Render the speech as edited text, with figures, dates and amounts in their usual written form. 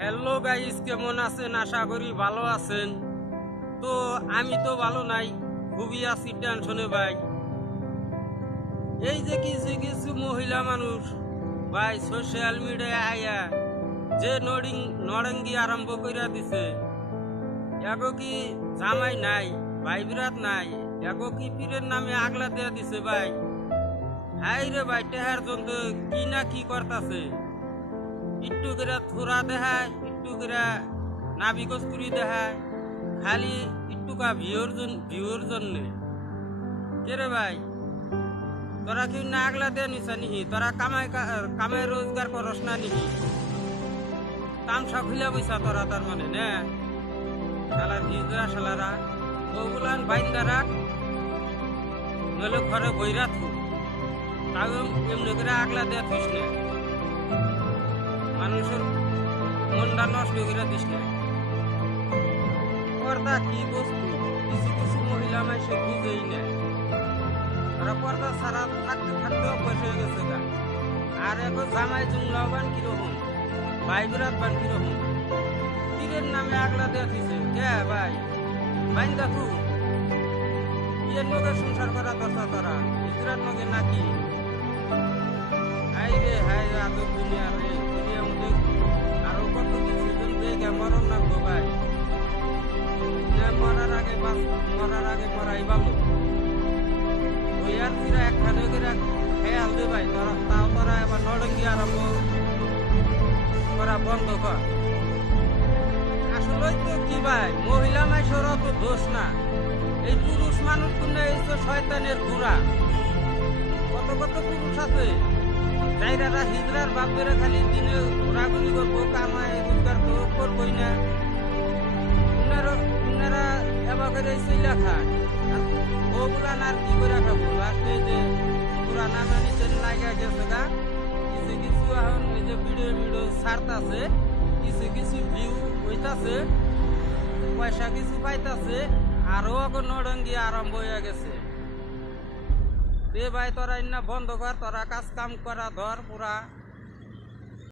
Hello guys, কেমন আছেন? আশা করি ভালো আছেন। তো আমি তো ভালো নাই, খুবই আছি টেনশনে ভাই। এই যে কিছু কিছু মহিলা মানুষ ভাই সোশ্যাল মিডিয়ায় আইয়া যে নড়ঙ্গি আরম্ভ কইরা দিছে, এগো কি জামাই নাই, ভাই বিরাট নাই, এগো কি পীরের নামে আগলা দেয়া দিছে ভাই। হাই রে ভাই, টেহার জন্য কি না কি করতাছে। একটু করে থোড়া দেখায়, একটু করে নাবি কস্তুরি দেখায়, খালি একটুকা ভিউর জন্য। কে রে ভাই, তোরা কি না আগলা দে নিছা নিহি? তোরা কামাই রোজগার করস না নিহি? তামসা খুলে বইসা তোরা, তার মানে না শালার হিজরা শালারা ওগুলান বাইন্দা রাখ, নইলে ঘরে বইরা থু। তাও এমনি করে আগলা দেয়া থুস না, মানুষের মনটা নষ্ট করে দিস না। পর্দা কি বস্তু কিছু কিছু মহিলা মাইসে বুঝেই না। ওরা পর্দা ছাড়া থাকতে থাকতে অভ্যাস হয়ে গেছে গা। আর এখন জামাই জুমলা বান কিরকম, ভাই বিরাট বান কিরকম, তীরের নামে আগলা দেওয়া দিছে। কে ভাই বাইন্দা থু, বিয়ের নগে সংসার করা দরকার তোরা বিরাট নগে নাকি? হাই রে হাই, আদৌ দুনিয়া রে, দুনিয়া মধ্যে আরো কত কিছু দেখে মরণ নামবো ভাই। মরার আগে মরাই ভালো। ওই আর ফিরা একখানে করে খেয়াল দে ভাই, তাও তোরা এবার নড়ঙ্গি আরম্ভ করা বন্ধ কর। আসলে তো কি ভাই, মহিলা মাইসের অত দোষ না, এই পুরুষ মানুষ গুলো এই তো শয়তানের ঘোড়া। কত কত পুরুষ আছে যাইরা হিজড়ার বাপ বেড়ে খালি দিনে ঘোরাঘুরি করবো, কামাই রোজগার করবোই না। উনারা এবার করে চইলা খায়, ওগুলান আর কি করে খাবো? লাস্টে যে পুরানা মানুষের লাগা গেছে গা, কিছু কিছু এখন এই যে ভিডিও ছাড়তাছে, কিছু কিছু ভিউ হইতাছে, পয়সা কিছু পাইতাছে, আরো এখন নড়ঙ্গি আরম্ভ হয়ে গেছে। রে ভাই, তোরা ইন্না বন্ধ কর, তোরা কাজ কাম করা ধর পুরা।